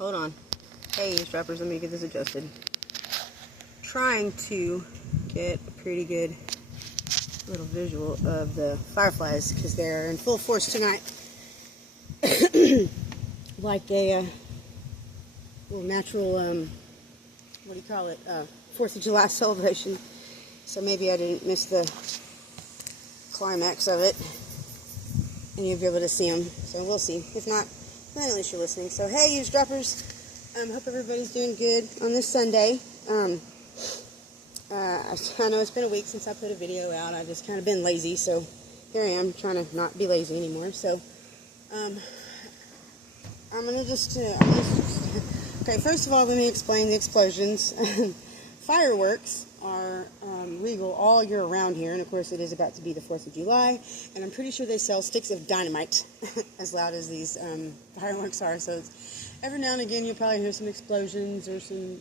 Hold on. Hey, strappers, let me get this adjusted. Trying to get a pretty good little visual of the fireflies because they're in full force tonight. Like a little natural, what do you call it, 4th of July celebration. So maybe I didn't miss the climax of it and you'll be able to see them. So we'll see. If not, then at least you're listening. So hey, eavesdroppers. Hope everybody's doing good on this Sunday. I know it's been a week since I put a video out. I've just kind of been lazy, so here I am trying to not be lazy anymore. So I'm gonna just okay. First of all, let me explain the explosions. Fireworks are legal all year round here, and of course it is about to be the 4th of July, and I'm pretty sure they sell sticks of dynamite as loud as these fireworks are. So it's, every now and again you'll probably hear some explosions or some,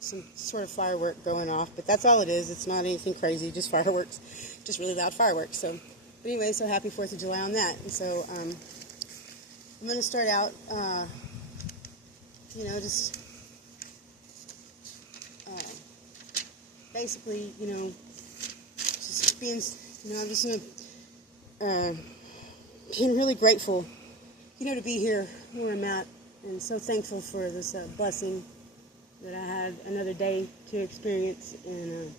some sort of firework going off, but that's all it is. It's not anything crazy, just fireworks, just really loud fireworks. So, but anyway, so happy 4th of July on that. And so I'm going to start out, just basically, just being, I'm just going to, being really grateful, to be here where I'm at, and so thankful for this blessing that I had another day to experience, and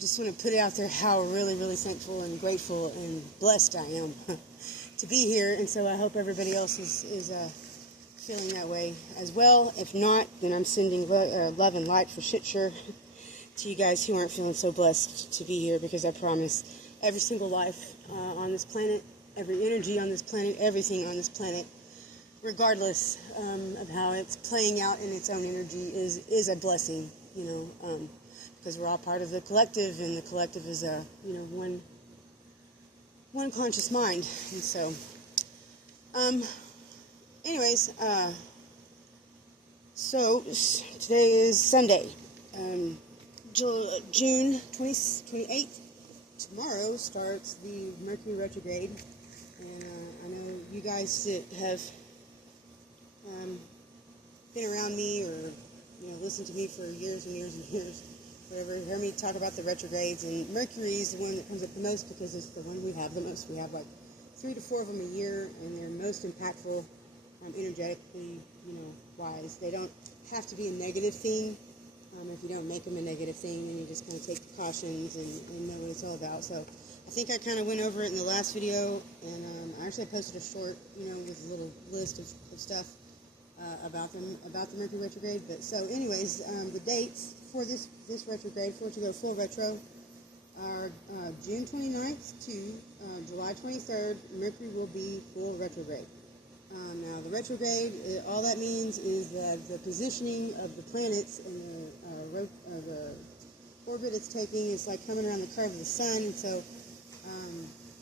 just want to put it out there how really, really thankful and grateful and blessed I am to be here. And so I hope everybody else is feeling that way as well. If not, then I'm sending love and light for shit sure to you guys who aren't feeling so blessed to be here, because I promise every single life on this planet, every energy on this planet, everything on this planet, regardless of how it's playing out in its own energy, is a blessing, because we're all part of the collective, and the collective is a, one conscious mind. And so, anyways, so today is Sunday, June 28th. Tomorrow starts the Mercury retrograde, and I know you guys that have been around me or listened to me for years and years and years, whatever, hear me talk about the retrogrades, and Mercury is the one that comes up the most because it's the one we have the most. We have like 3 to 4 of them a year, and they're most impactful energetically, wise. They don't have to be a negative thing. If you don't make them a negative thing, then you just kind of take precautions and know what it's all about. So I think I kind of went over it in the last video, and I actually posted a short, with a little list of stuff about the Mercury retrograde. But so anyways, the dates for this retrograde, for it to go full retro, are June 29th to July 23rd. Mercury will be full retrograde. Now the retrograde, all that means is that the positioning of the planets and the orbit it's taking is like coming around the curve of the sun. And so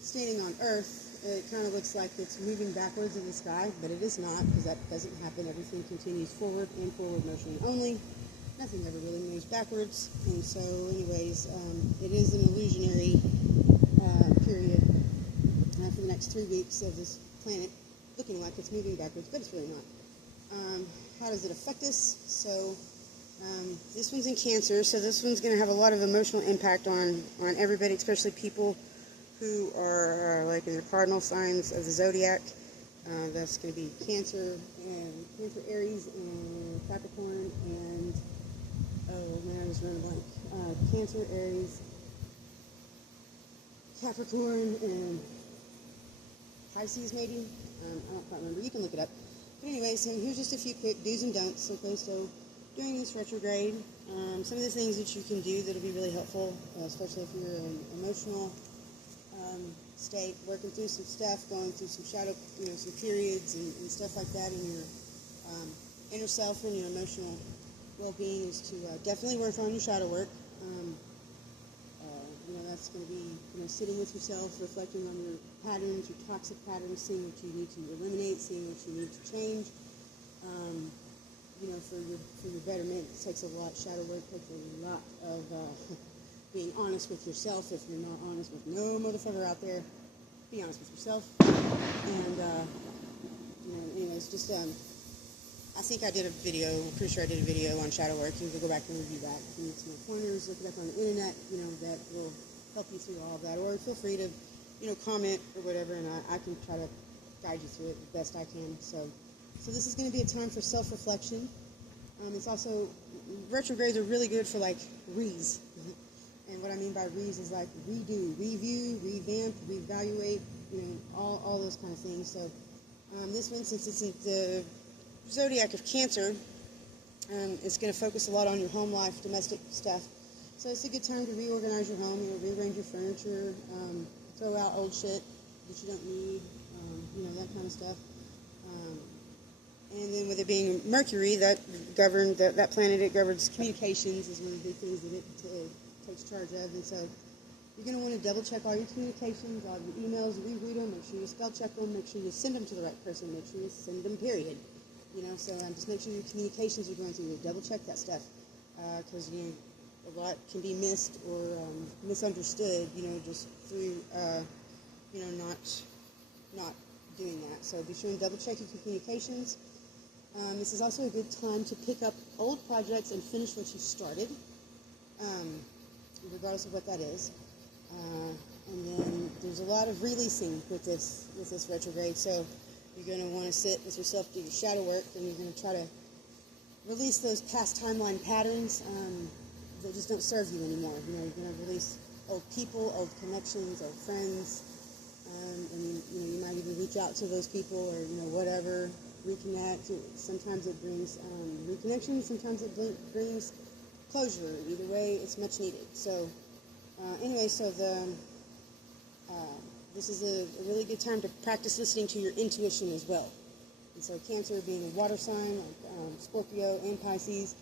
standing on Earth, it kind of looks like it's moving backwards in the sky, but it is not, because that doesn't happen. Everything continues forward and forward motion only. Nothing ever really moves backwards. And so anyways, it is an illusionary period for the next 3 weeks of this planet looking like it's moving backwards, but it's really not. How does it affect us? So this one's in Cancer, so this one's going to have a lot of emotional impact on everybody, especially people who are like in their cardinal signs of the zodiac. That's going to be Cancer, and Cancer, Aries, and Capricorn, and oh man, I was running blank. Cancer, Aries, Capricorn, and Pisces maybe. I don't quite remember. You can look it up. But anyways, so here's just a few quick do's and don'ts. Okay, so during this retrograde, some of the things that you can do that'll be really helpful, especially if you're in an emotional state, working through some stuff, going through some shadow, some periods and stuff like that in your inner self and your emotional well-being, is to definitely work on your shadow work. That's going to be, sitting with yourself, reflecting on your patterns, your toxic patterns, seeing what you need to eliminate, seeing what you need to change. For your betterment, it takes a lot. Shadow work takes a lot of being honest with yourself. If you're not honest with no motherfucker out there, be honest with yourself. And anyways, just I think I did a video, I'm pretty sure I did a video on shadow work. You can go back and review that. If you need some more pointers, look it up on the internet, that will help you through all of that. Or feel free to, comment or whatever, and I can try to guide you through it the best I can. So this is going to be a time for self-reflection. It's also, retrogrades are really good for, like, re's. And what I mean by re's is, like, redo, review, revamp, reevaluate, all those kind of things. So this one, since it's in the zodiac of Cancer, it's going to focus a lot on your home life, domestic stuff. So it's a good time to reorganize your home, rearrange your furniture, throw out old shit that you don't need, that kind of stuff. And then with it being Mercury, that planet, it governs communications, is one of the big things that it takes charge of. And so you're going to want to double check all your communications, all your emails, reread them, make sure you spell check them, make sure you send them to the right person, make sure you send them, period. So just make sure your communications you're going through, double check that stuff, because a lot can be missed or misunderstood, just through not doing that. So be sure and double check your communications. This is also a good time to pick up old projects and finish what you started, regardless of what that is. And then there's a lot of releasing with this retrograde. So you're going to want to sit with yourself, do your shadow work, and you're going to try to release those past timeline patterns that just don't serve you anymore. You're going to release old people, old connections, old friends, and you might even reach out to those people or whatever, reconnect. Sometimes it brings reconnection, sometimes it brings closure. Either way, it's much needed. So anyway, so this is a really good time to practice listening to your intuition as well. And so Cancer being a water sign, like Scorpio and Pisces,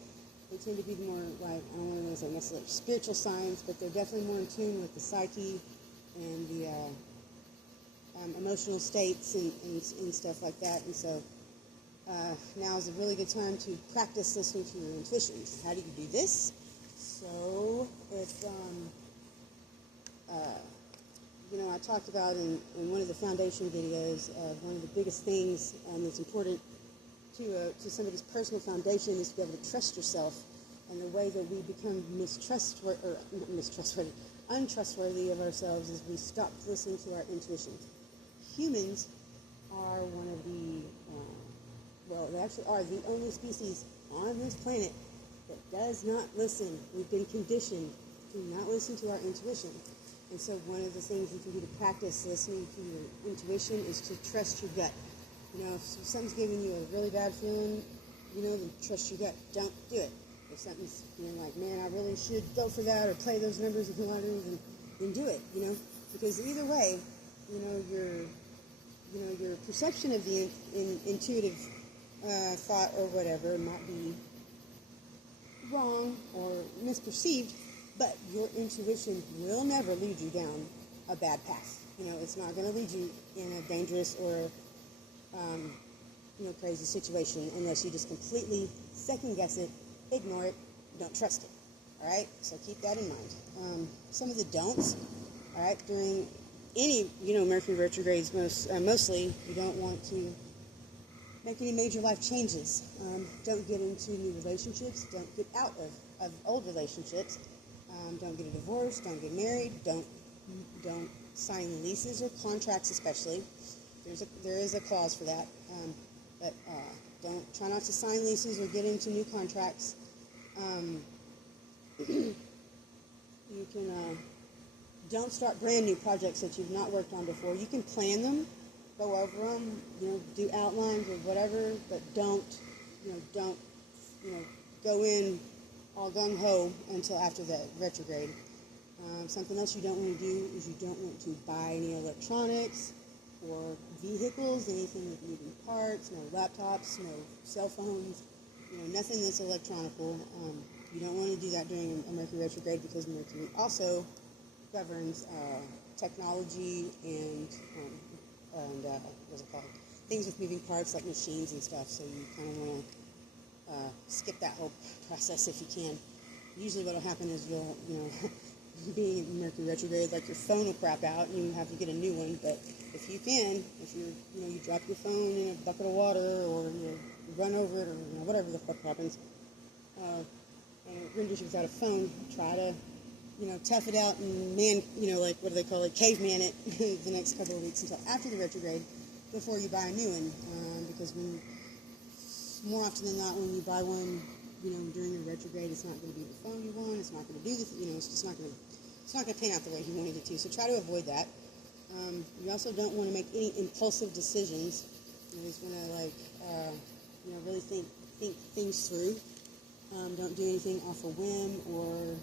they tend to be more like, I don't want to say necessarily spiritual signs, but they're definitely more in tune with the psyche and the emotional states and stuff like that. And so now is a really good time to practice listening to your intuitions. How do you do this? So if I talked about in one of the foundation videos, one of the biggest things that's important to somebody's personal foundation is to be able to trust yourself. And the way that we become untrustworthy of ourselves is we stop listening to our intuitions. Humans are one of they actually are the only species on this planet that does not listen. We've been conditioned to not listen to our intuition. And so one of the things you can do to practice listening to your intuition is to trust your gut. If something's giving you a really bad feeling, then trust your gut. Don't do it. If something's like, man, I really should go for that or play those numbers in the lottery, then do it, Because either way, your perception of the intuitive thought or whatever might be wrong or misperceived, but your intuition will never lead you down a bad path. It's not going to lead you in a dangerous or crazy situation unless you just completely second guess it, ignore it, don't trust it. All right, so keep that in mind. Some of the don'ts. All right, during any Mercury retrogrades, mostly you don't want to make any major life changes. Don't get into new relationships. Don't get out of old relationships. Don't get a divorce. Don't get married. Don't sign leases or contracts, especially. There is a clause for that. But try not to sign leases or get into new contracts. You can don't start brand new projects that you've not worked on before. You can plan them, go over them, do outlines or whatever, but don't go in all gung ho until after the retrograde. Something else you don't want to do is you don't want to buy any electronics or vehicles, anything with moving parts, no laptops, no cell phones, nothing that's electronical. You don't want to do that during a Mercury retrograde because Mercury also governs technology and what's it called? Things with moving parts like machines and stuff. So you kind of want to skip that whole process if you can. Usually, what will happen is being in Mercury retrograde, like your phone will crap out and you have to get a new one. But if you can, if you're, you drop your phone in a bucket of water or you run over it or whatever the fuck happens, and it renders you without a phone, try to, tough it out and like, what do they call it, caveman it the next couple of weeks until after the retrograde before you buy a new one. Because more often than not, when you buy one, during the retrograde, it's not going to be the phone you want. It's not going to do the, it's just not going to pan out the way you wanted it to. So try to avoid that. You also don't want to make any impulsive decisions. You just want to really think things through. Don't do anything off a whim or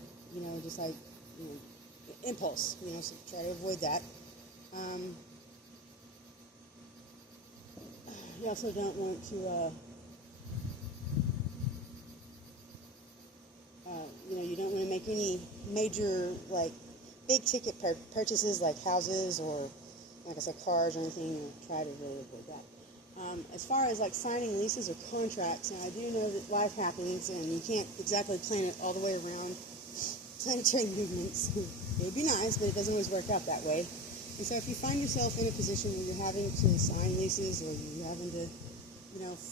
just like impulse. So try to avoid that. You also don't want to. You don't want to make any major, like, big ticket purchases like houses or, like I said, cars or anything. Try to really avoid that. As far as like signing leases or contracts, now I do know that life happens and you can't exactly plan it all the way around planetary movements. It would be nice, but it doesn't always work out that way. And so if you find yourself in a position where you're having to sign leases or you're having to,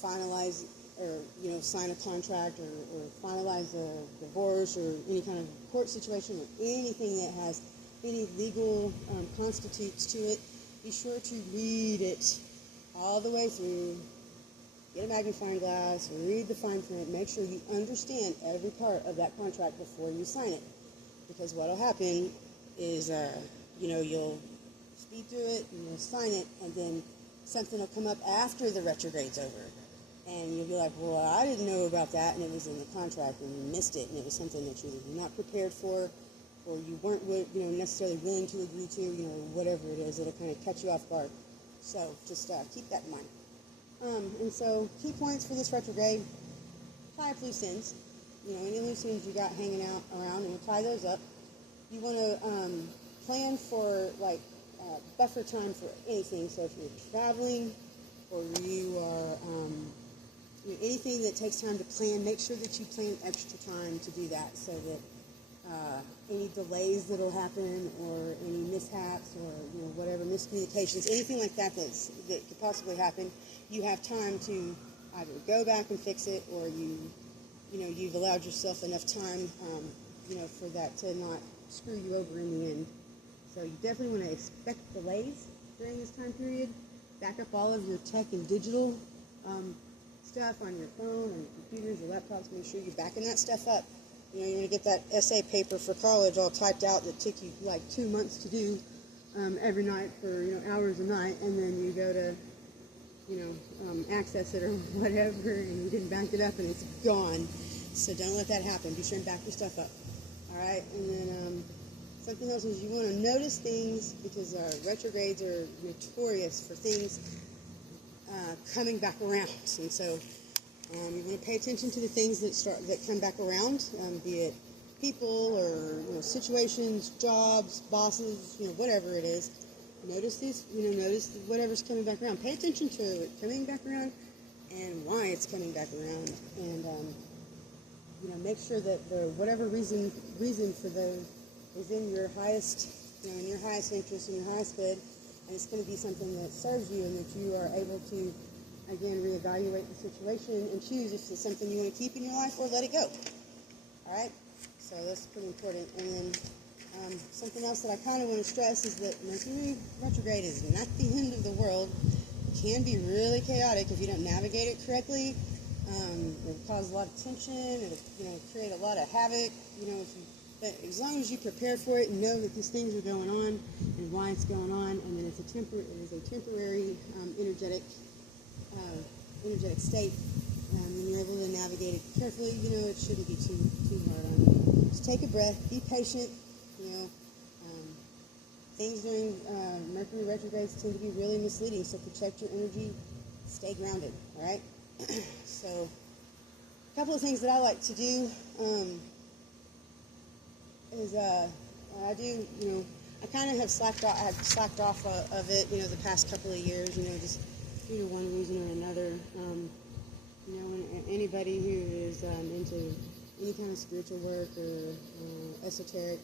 finalize or, sign a contract or finalize a divorce or any kind of court situation or anything that has any legal constitutes to it, be sure to read it all the way through. Get a magnifying glass, read the fine print, make sure you understand every part of that contract before you sign it. Because what will happen is, you'll speed through it and you'll sign it, and then something will come up after the retrograde's over. And you'll be like, well, I didn't know about that, and it was in the contract, and you missed it, and it was something that you were not prepared for, or you weren't, necessarily willing to agree to, whatever it is. It'll kind of catch you off guard. So just keep that in mind. And so key points for this retrograde: tie up loose ends. Any loose ends you got hanging out around, and we'll tie those up. You want to plan for buffer time for anything. So if you're traveling or you are anything that takes time to plan, make sure that you plan extra time to do that, so that any delays that will happen or any mishaps or whatever miscommunications, anything like that that could possibly happen, you have time to either go back and fix it, or you've allowed yourself enough time for that to not screw you over in the end. So you definitely want to expect delays during this time period. Back up all of your tech and digital stuff on your phone, on your computers, your laptops. Make sure you're backing that stuff up. You're going to get that essay paper for college all typed out that took you like 2 months to do every night for hours a night, and then you go to access it or whatever, and you didn't back it up and it's gone. So don't let that happen. Be sure and back your stuff up. All right, and then something else is you want to notice things, because retrogrades are notorious for things coming back around, and so you want to pay attention to the things that come back around, be it people or situations, jobs, bosses, whatever it is. Notice these, notice whatever's coming back around. Pay attention to it coming back around and why it's coming back around, and make sure that the whatever reason for those is in your highest, in your highest interest, in your highest good, and it's going to be something that serves you, and that you are able to, again, reevaluate the situation and choose if it's something you want to keep in your life or let it go. All right? So that's pretty important. And then something else that I kind of want to stress is that Mercury retrograde is not the end of the world. It can be really chaotic if you don't navigate it correctly. It'll cause a lot of tension. It'll create a lot of havoc. But as long as you prepare for it and know that these things are going on and why it's going on, and then it is a temporary energetic state, and you're able to navigate it carefully, it shouldn't be too hard on you. Just take a breath, be patient. Things during Mercury retrogrades tend to be really misleading, so protect your energy, stay grounded. All right. So, a couple of things that I like to do is I do, I kind of have slacked off of it, the past couple of years, just due to one reason or another. When anybody who is into any kind of spiritual work or esoteric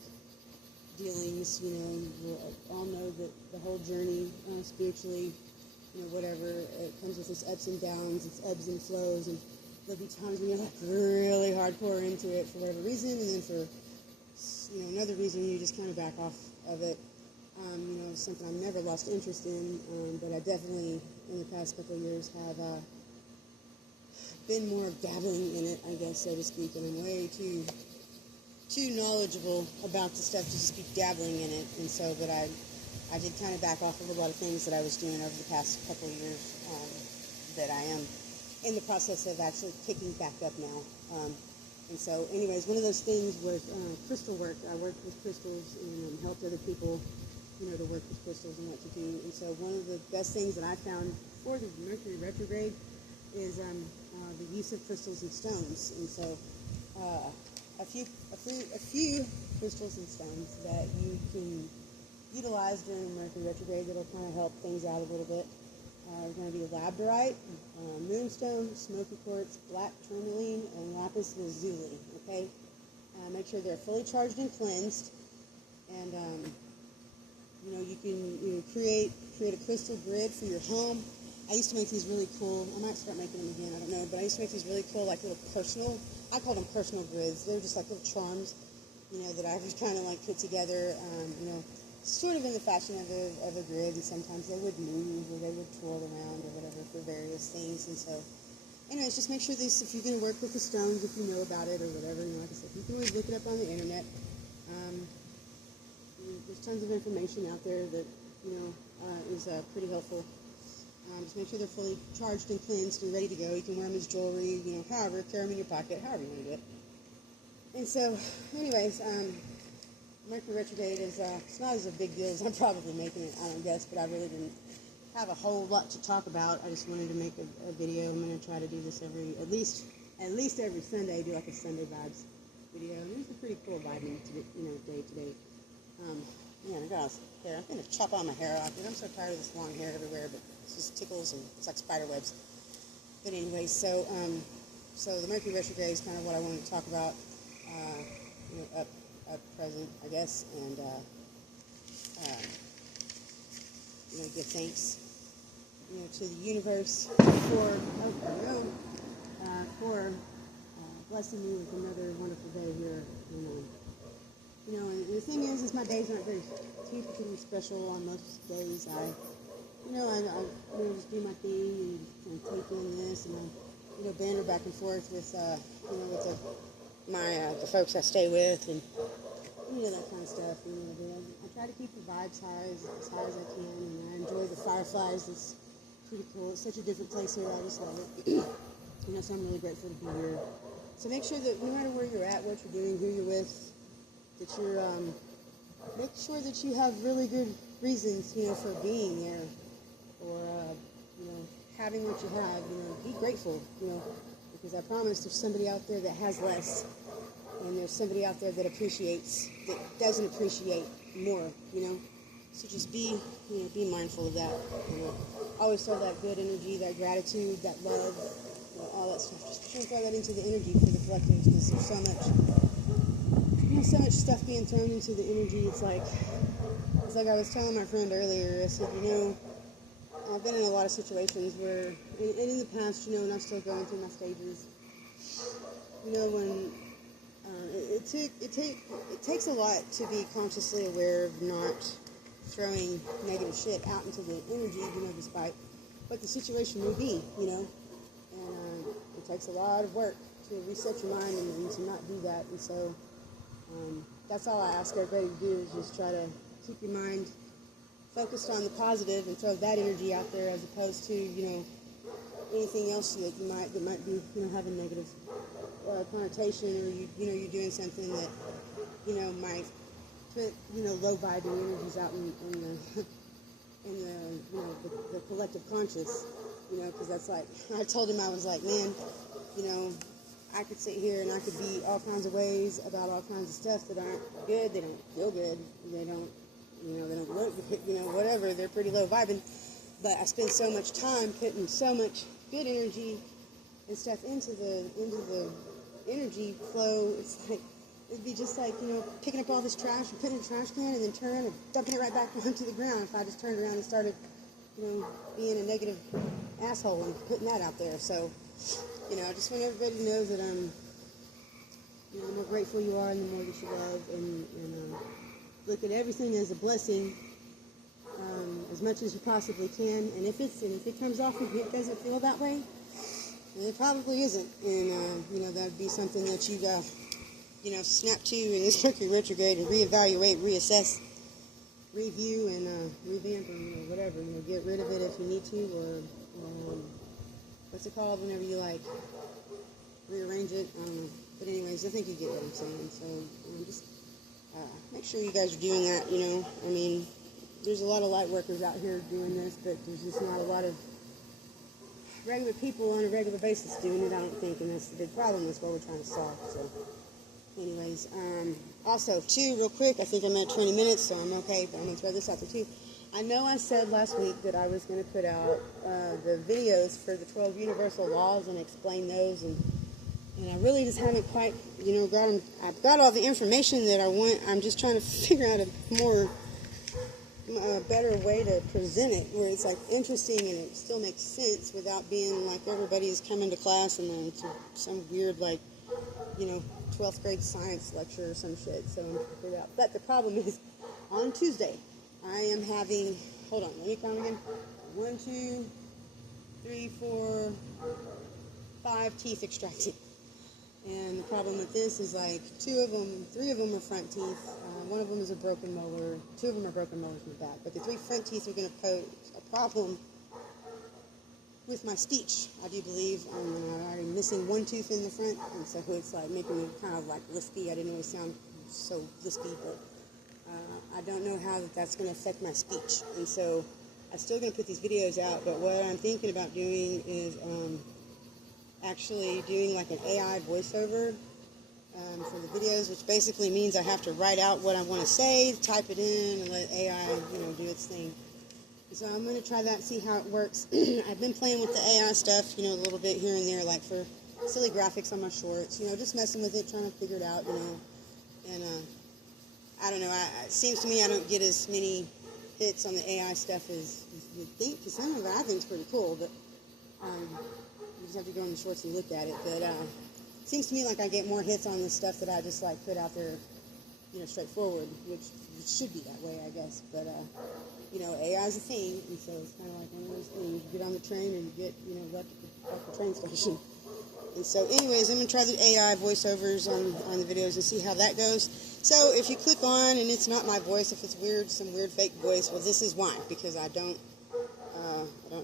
dealings. You know, we all know that the whole journey spiritually, you know, whatever, it comes with its ups and downs, its ebbs and flows, and there'll be times when you're like really hardcore into it for whatever reason, and then for, you know, another reason you just kind of back off of it. You know, something I've never lost interest in, but I definitely in the past couple of years have been more dabbling in it, I guess, so to speak, and I'm way too knowledgeable about the stuff to just be dabbling in it, and so, but I did kind of back off of a lot of things that I was doing over the past couple of years that I am in the process of actually picking back up now. And so, anyways, one of those things was crystal work. I worked with crystals and helped other people, you know, to work with crystals and what to do. And so one of the best things that I found for the Mercury retrograde is the use of crystals and stones. And so a few crystals and stones that you can utilize during Mercury retrograde that'll kind of help things out a little bit. Are going to be labradorite, moonstone, smoky quartz, black tourmaline, and lapis lazuli. Okay, make sure they're fully charged and cleansed. And you know, you can create a crystal grid for your home. I used to make these really cool. I might start making them again. I don't know, but I used to make these really cool, like little personal. I call them personal grids. They're just like little charms, you know, that I was kind of like put together. You know, sort of in the fashion of a grid, and sometimes they would move or they would twirl around or whatever for various things. And so, anyways, just make sure this, if you're going to work with the stones, if you know about it or whatever, you know, like I said, you can always look it up on the internet. There's tons of information out there that, you know, is pretty helpful. Just make sure they're fully charged and cleansed and ready to go. You can wear them as jewelry, you know, however, carry them in your pocket, however you want to do it. And so, anyways, Mercury retrograde is, it's not as a big deal as I'm probably making it, I don't guess, but I really didn't have a whole lot to talk about. I just wanted to make a video. I'm going to try to do this at least every Sunday, do like a Sunday vibes video. And it's a pretty cool vibing, day to day. Man, I got hair. I'm going to chop all my hair off, dude. I'm so tired of this long hair everywhere, but it just tickles and it's like spider webs. But anyway, so the Mercury retrograde is kind of what I wanted to talk about, up present, I guess, and give thanks, to the universe for blessing me with another wonderful day here. And the thing is my days aren't very too particularly special on most days. I just do my thing and take in this and I banter back and forth with the folks I stay with and that kind of stuff. I try to keep the vibes high as high as I can, and I enjoy the fireflies. It's pretty cool. It's such a different place here. I just love it. So I'm really grateful to be here. So make sure that no matter where you're at, what you're doing, who you're with, that you're make sure that you have really good reasons, for being there, or having what you have. Be grateful, because I promise there's somebody out there that has less. And there's somebody out there that doesn't appreciate more, So just be mindful of that. Always throw that good energy, that gratitude, that love, all that stuff. Just try and throw that into the energy for the collective, because there's so much stuff being thrown into the energy. It's like I was telling my friend earlier. I said, I've been in a lot of situations where, and in the past, and I'm still going through my stages. When it takes a lot to be consciously aware of not throwing negative shit out into the energy, despite what the situation may be, and it takes a lot of work to reset your mind and to not do that. And so that's all I ask everybody to do, is just try to keep your mind focused on the positive and throw that energy out there, as opposed to anything else that might be having negative connotation, or you're doing something that might put low vibing energies out in the collective conscious, because that's like, I told him, I was like, man, I could sit here and I could be all kinds of ways about all kinds of stuff that aren't good. They don't feel good. They don't they don't look good, whatever. They're pretty low vibing, but I spend so much time putting so much good energy and stuff into the energy flow. It's like it'd be just like, picking up all this trash and putting it in a trash can and then turning around and dumping it right back onto the ground if I just turned around and started, being a negative asshole and putting that out there. So, I just want everybody to know that the more grateful you are and the more that you love and look at everything as a blessing as much as you possibly can. And if it comes off and it doesn't feel that way, then it probably isn't. And, that would be something that you snap to in this Mercury retrograde and reevaluate, reassess, review, and revamp, or whatever. Get rid of it if you need to, or what's it called whenever you rearrange it. I don't know. But anyways, I think you get what I'm saying. So just make sure you guys are doing that. There's a lot of light workers out here doing this, but there's just not a lot of regular people on a regular basis doing it, I don't think, and that's the big problem. That's what we're trying to solve. So anyways, also, too, real quick, I think I'm at 20 minutes, so I'm okay, but I'm going to throw this out there, too. I know I said last week that I was going to put out the videos for the 12 universal laws and explain those, and I really just haven't quite, got them. I've got all the information that I want. I'm just trying to figure out a better way to present it, where it's, interesting and it still makes sense without being like everybody's coming to class and then some weird, 12th grade science lecture or some shit. So I'm trying to figure it out. But the problem is, on Tuesday, I am having, hold on, let me count again. 1, 2, 3, 4, 5 teeth extracted. And the problem with this is 3 of them are front teeth. One of them is a broken molar. 2 of them are broken molars in the back. But the 3 front teeth are going to pose a problem with my speech, I do believe. I'm already missing 1 tooth in the front, and so it's making me kind of lispy. I didn't always sound so lispy, but I don't know how that's going to affect my speech. And so I'm still going to put these videos out, but what I'm thinking about doing is actually doing an AI voiceover for the videos, which basically means I have to write out what I want to say, type it in, and let AI, do its thing. So I'm going to try that, see how it works. I've been playing with the AI stuff, a little bit here and there, for silly graphics on my shorts, just messing with it, trying to figure it out, and I don't know, it seems to me I don't get as many hits on the AI stuff as you'd think, because some of it I think is pretty cool, but you just have to go in the shorts and look at it. But it seems to me like I get more hits on the stuff that I just put out there, straightforward, which should be that way, I guess. But AI is a thing, and so it's kind of like one of those things. You get on the train and you get left at the train station. And so, anyways, I'm gonna try the AI voiceovers on the videos and see how that goes. So if you click on and it's not my voice, if it's weird, some weird fake voice, well, this is why, because I don't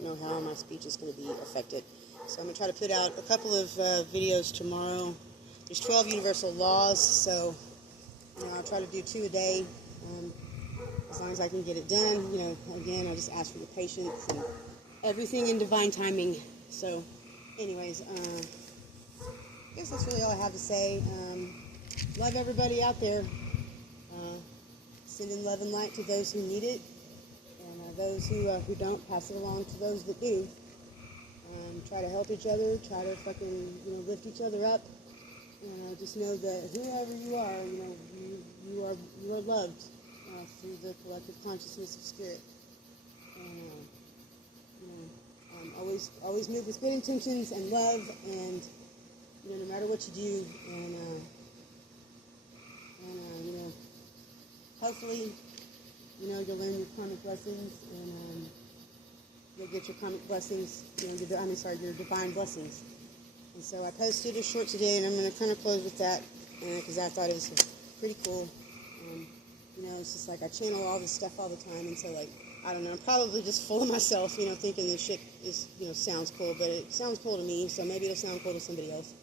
know how my speech is going to be affected. So I'm going to try to put out a couple of videos tomorrow. There's 12 universal laws, so I'll try to do 2 a day, as long as I can get it done. Again, I just ask for your patience and everything in divine timing. So anyways, I guess that's really all I have to say. Love everybody out there. Sending love and light to those who need it, and those who don't, pass it along to those that do. Try to help each other, try to fucking lift each other up. Just know that whoever you are, you are loved through the collective consciousness of spirit. And always move with good intentions and love, and no matter what you do, and hopefully, you'll learn your karmic lessons, and you'll get your karmic blessings, your divine blessings. And so I posted a short today, and I'm going to kind of close with that, because I thought it was pretty cool. It's just I channel all this stuff all the time, and so I don't know, I'm probably just full of myself, thinking this shit is, sounds cool, but it sounds cool to me, so maybe it'll sound cool to somebody else.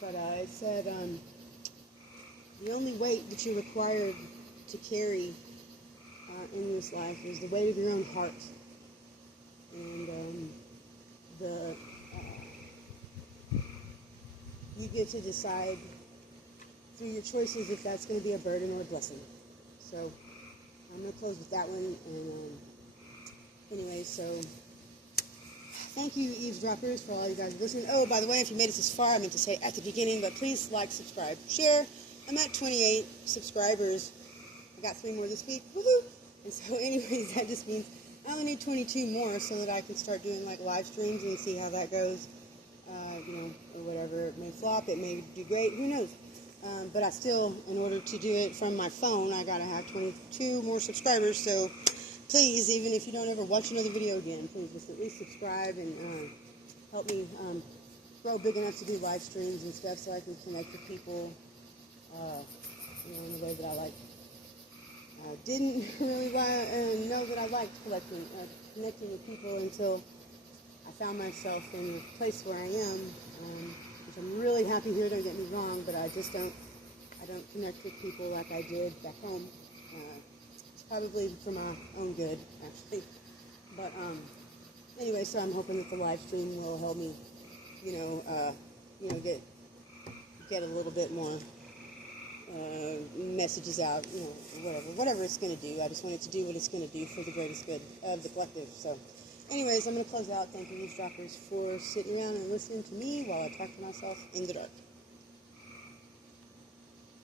But it said, the only weight that you're required to carry in this life is the weight of your own heart. And you get to decide through your choices if that's going to be a burden or a blessing. So I'm going to close with that one. And anyway, so thank you, eavesdroppers, for all you guys listening. Oh, by the way, if you made it this far, I meant to say at the beginning, but please like, subscribe, share, I'm at 28 subscribers. I got 3 more this week. Woohoo! And so anyways, that just means I only need 22 more so that I can start doing like live streams and see how that goes. Or whatever. It may flop, it may do great, who knows? But I still, in order to do it from my phone, I gotta have 22 more subscribers. So please, even if you don't ever watch another video again, please just at least subscribe and help me grow big enough to do live streams and stuff so I can connect with people in the way that I like. Didn't really know that I liked connecting with people until I found myself in the place where I am, which I'm really happy here, don't get me wrong, but I don't connect with people like I did back home. It's probably for my own good, actually. But anyway, so I'm hoping that the live stream will help me, get a little bit more messages out, whatever it's going to do. I just want it to do what it's going to do for the greatest good of the collective. So anyways, I'm going to close out. Thank you, eavesdroppers, for sitting around and listening to me while I talk to myself in the dark.